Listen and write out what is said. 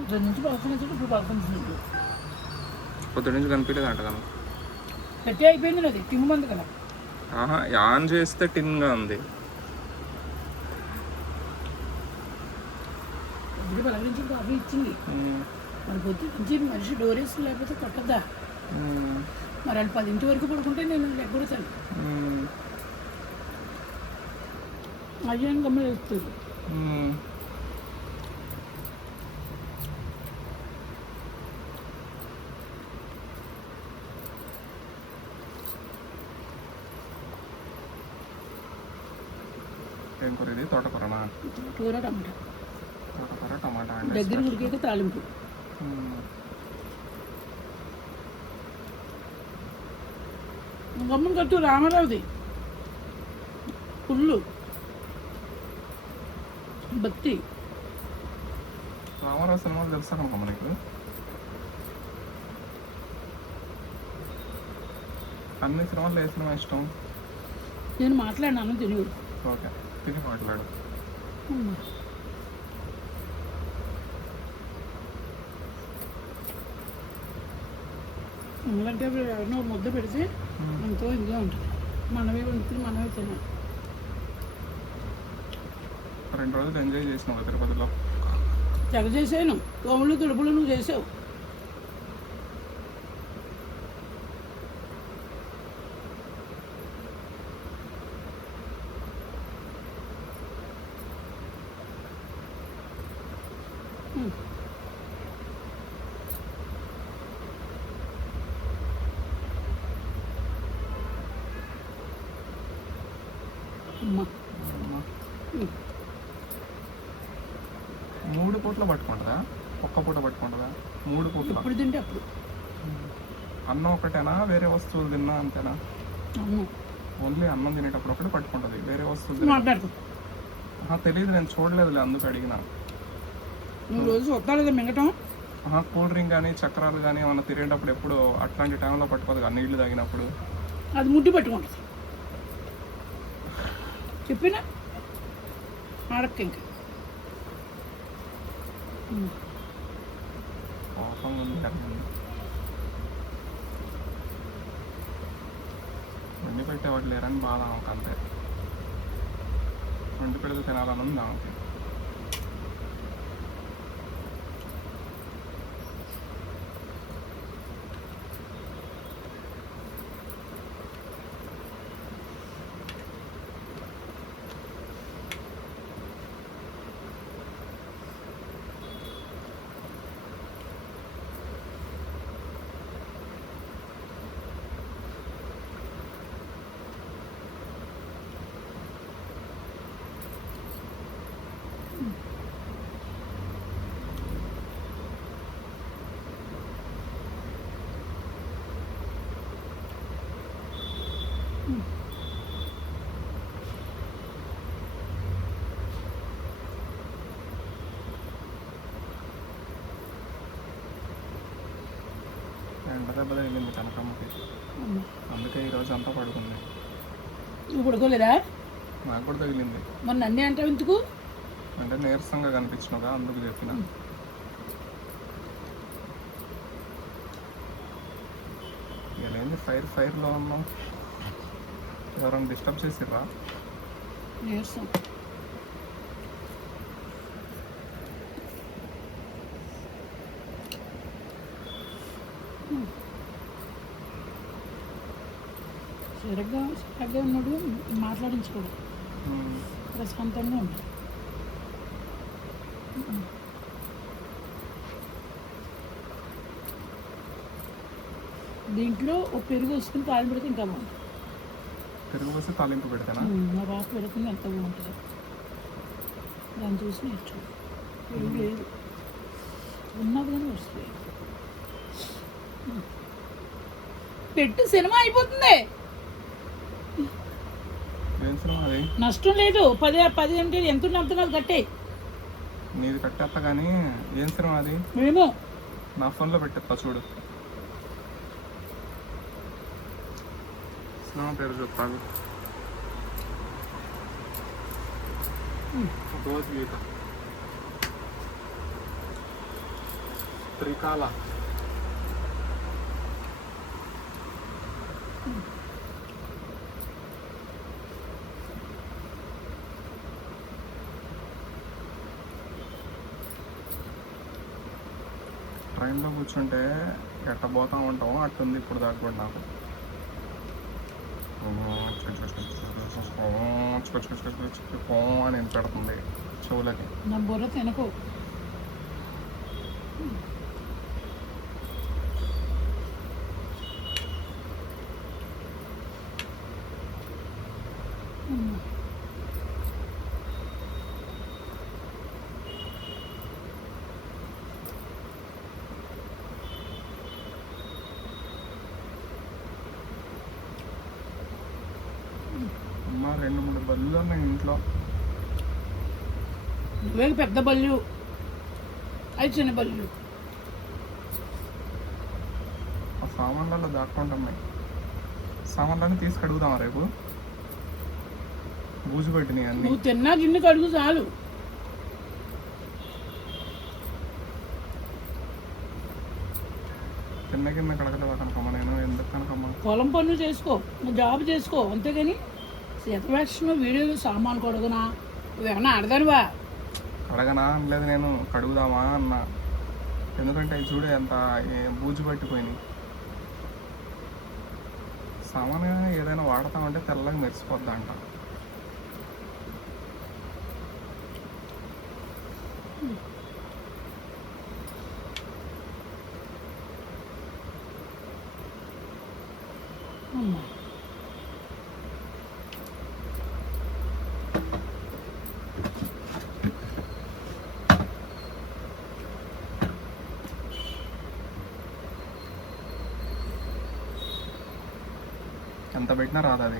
పొద్దున్న నుంచి పడుకునేది ఇప్పుడు పడుకుంటున్నాడు. పొద్దు నుంచి కనిపించలేదు అంట కదా. గట్టి అయిపోయింది అది టిమ్ మంది కదా. ఆహా, ఆన్ చేస్తే టిన్గా ఉంది. ఇప్పుడు పలకరించి కాఫీ ఇచ్చింది. మరి పొద్దు నుంచి మనిషి డోర్ వేసి లేకపోతే కొట్టద్దా. మరి వాళ్ళు 10 వరకు పడుకుంటే నేను లెగ్గొడతాను. అయ్యాను గమ్మ వేస్తుంది. ఏం కూర ఇది? తోటకూరనా? కూర టమాటా. తోటకూర టమాటా దగ్గర ఉడికేక తాలింపు. గమ్మని కట్టు రామారావుది పుల్లు భక్తి. రామారావు సినిమాలు తెలుసా మనకు? అన్ని సినిమాల్లో ఏ సినిమా ఇష్టం? నేను మాట్లాడినాను తెలియదు. ఓకే, తిని మాట్లాడు. ఎందుకంటే ఎవరినో ముద్ద పెడితే ఎంతో ఇదిగా ఉంటుంది. మనమే వండుకుని మనమే తినాలి. 2 రోజులు ఎంజాయ్ చేసినావు తిరుపతిలో. తెగ చేసాను. తోములు తుడుపులు నువ్వు చేసావు. అమ్మా 3 పూటలు పట్టుకుంటుందా? ఒక్క పూట పట్టుకుంటుందా? 3 పూటలు. ఇప్పుడు తింటే అప్పుడు. అన్నం ఒకటేనా? వేరే వస్తువులు తిన్నా అంతేనా? అన్నం ఓన్లీ అన్నం తినేటప్పుడు ఒకటి పట్టుకుంటుంది, వేరే వస్తువులు మాట్లాడుకో. తెలియదు, నేను చూడలేదులే, అందుకు అడిగిన. నువ్వు రోజు వస్తాడు కదా మింగటం. కూల్ డ్రింక్ కానీ చక్రాలు కానీ ఏమన్నా తినేటప్పుడు ఎప్పుడు అట్లాంటి టైంలో పట్టుకోదు కదా, నీళ్లు తాగినప్పుడు. అది ముట్టి పట్టుకుంటుంది. చెప్పినా ఆడక్క ఇంకా పాపం ఉంది. వండి పెట్టేవాడు లేరని బాధ ఆమెకు, అంతే. వండి పెడితే తినాలని ఉంది ఆమెకి. ఎండ దెబ్బ తగిలింది కనకమ్మకి, అందుకే ఈరోజు అంతా పడుకుంది. నువ్వు పడుకోలేదా? నాకు కూడా తగిలింది. మరి నన్నే అంటావు ఎందుకు? అంటే నీరసంగా కనిపించినగా, అందుకు చెప్పిన. ఏంది ఫైర్లో ఉన్నావు? ఎవరైనా డిస్టర్బ్ చేసిర్రా? నీరసం. సరిగ్గా ఉన్నాడు, మాట్లాడించుకోడు, ప్రశాంతంగా ఉంటాడు. దీంట్లో ఒక పెరుగు వేసుకుని తాలింపు పెడితే ఇంకా బాగుంటుంది. పెరుగు వేసి తాలింపు పెడతానా? మా బాబు పెడుతుంది ఎంత బాగుంటుంది. దాన్ని చూసి నేర్చు. పెరుగు లేదు, ఉన్నది కానీ వస్తుంది. పెట్టు, సినిమా అయిపోతుంది. నష్టం లేదు. 10 అంటే ఎంత అర్థం కాదు. కట్టే నీది కట్టేస్తా కానీ ఏం సినిమా అది? మేము నా ఫోన్లో పెట్టేస్తా చూడు. సినిమా పేరు చెప్తాను. భగవద్గీత. త్రికాల ట్రైన్లో కూర్చుంటే ఎట్ట పోతా ఉంటాం అట్టుంది ఇప్పుడు దాకా కూడా నాకు అని వినపెడుతుంది చెవులకి. నా బుర్ర తినకు. అమ్మ 2-3 బళ్ళు ఉన్నాయి ఇంట్లో. నువ్వే పెద్ద బళ్ళు, అవి చిన్న బళ్ళు. ఆ సామాన్లలో దాక్కుంటున్నాయి. సామాన్లన్నీ తీసి కడుగుదామా రేపు? బూజు పెట్టినాయి అన్నీ. నువ్వు తిన్నా గిన్నె కడుగు చాలు. తిన్న కింద కడగలేదా కనకమ్మ? నేను ఎందుకు కనకమ్మ? పొలం పనులు చేసుకో, నువ్వు జాబ్ చేసుకో, అంతేగాని శతవేక్షణ వీడియోలు సామాను కడుగునా? నువ్వేమన్నా ఆడదానివా? కడగనా అనలేదు నేను, కడుగుదామా అన్నా. ఎందుకంటే అవి చూడే అంత బూజు పట్టిపోయినాయి. సామాన్గా ఏదైనా వాడతామంటే తెల్లగా మెరిసిపోద్దా అంట. అమ్మా ఎంత పెట్టినా రాదు అది.